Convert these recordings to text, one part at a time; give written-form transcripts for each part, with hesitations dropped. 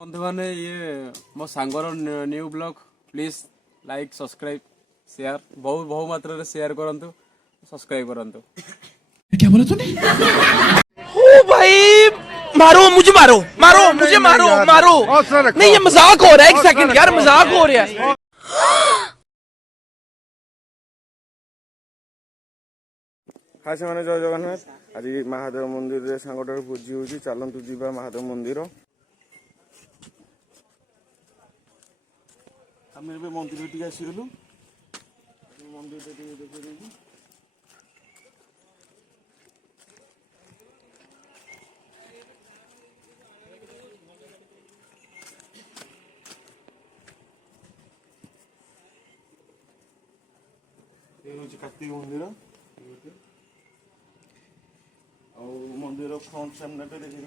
बंधु मैंने ये मो सांगर new blog please like subscribe share बहु मात्रा रे शेयर करंतु सब्सक्राइब करंतु। क्या बोला तूने? ओ भाई मारो मुझे मारो नहीं ये मजाक हो रहा है। एक सेकंड यार मजाक हो रहा है। हाँ से मैंने जय जगन्नाथ आज महादेव मंदिर रे सांगटार भोजी होची चलतु जीवा महादेव मंदिर आम ए मंदिर टी आसीगलु मंदिर देखिए कार्तिक मंदिर मंदिर फ्रंट सामने देखिए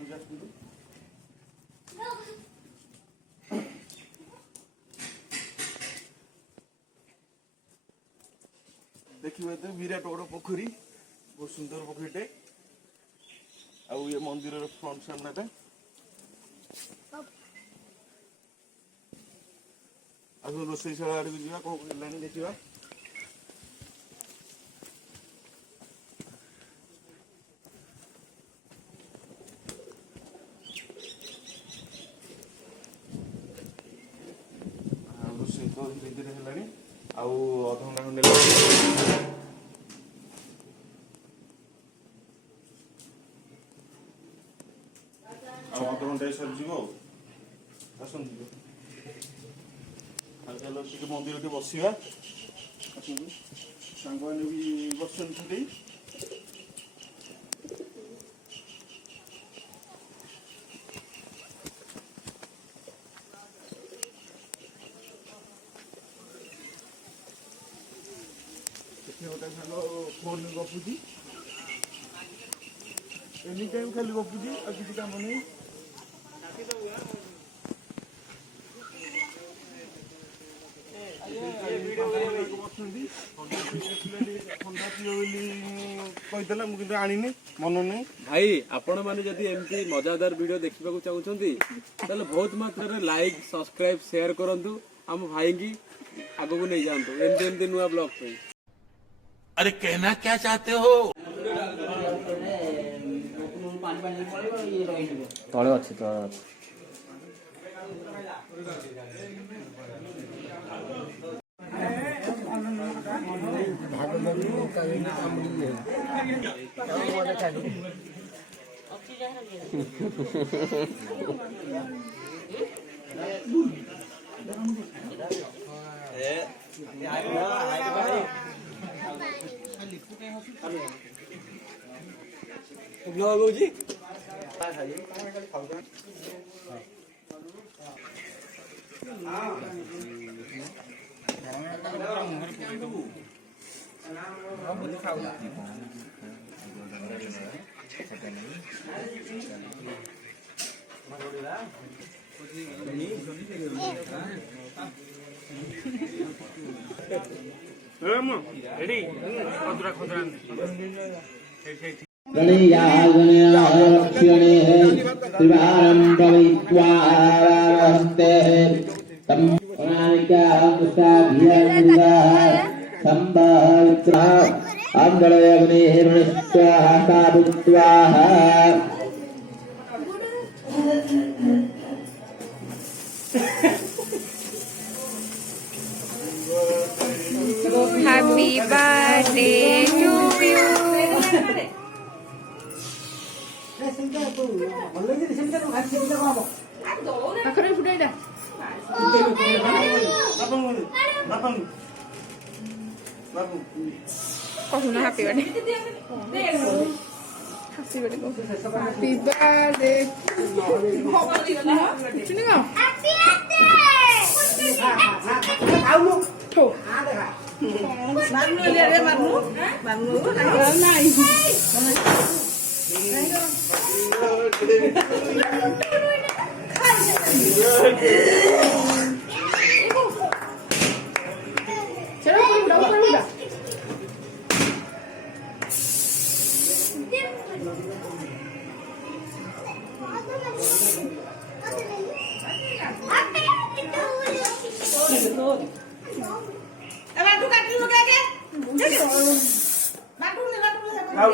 देखिए तो विराट बड़ पोखरी बहुत सुंदर पोखरीटे आउ ये मंदिर फ्रंट सामने आज रोषैशाला आड़ को जा कौन देखा रोषे तो धीरे धीरे है आउ अधघंटा खंडे अधघंटा सरीज आसतु मंदिर टे बसवा आसतु सांग मैंने भी बस गोटे साग फोन गपुची एनी टाइम खाली गपुची आ किसी काम नहीं भाई आपण माने जदि एमती मजादार वीडियो देखा चाहते ताले बहुत मात्रा रे लाइक सब्सक्राइब शेयर करंतु हम भाई की आगो को नहीं जानतु एमती एमती नुआ ब्लॉग पे। अरे कहना क्या चाहते हो? तले अच्छी Happy birthday to you. Kok sudah happy birthday? Happy birthday. Happy birthday. Sini kau. Happy birthday. Tuh. Marnu lihat ya Marnu. Marnu. Nice. Coba udah. ଆଉ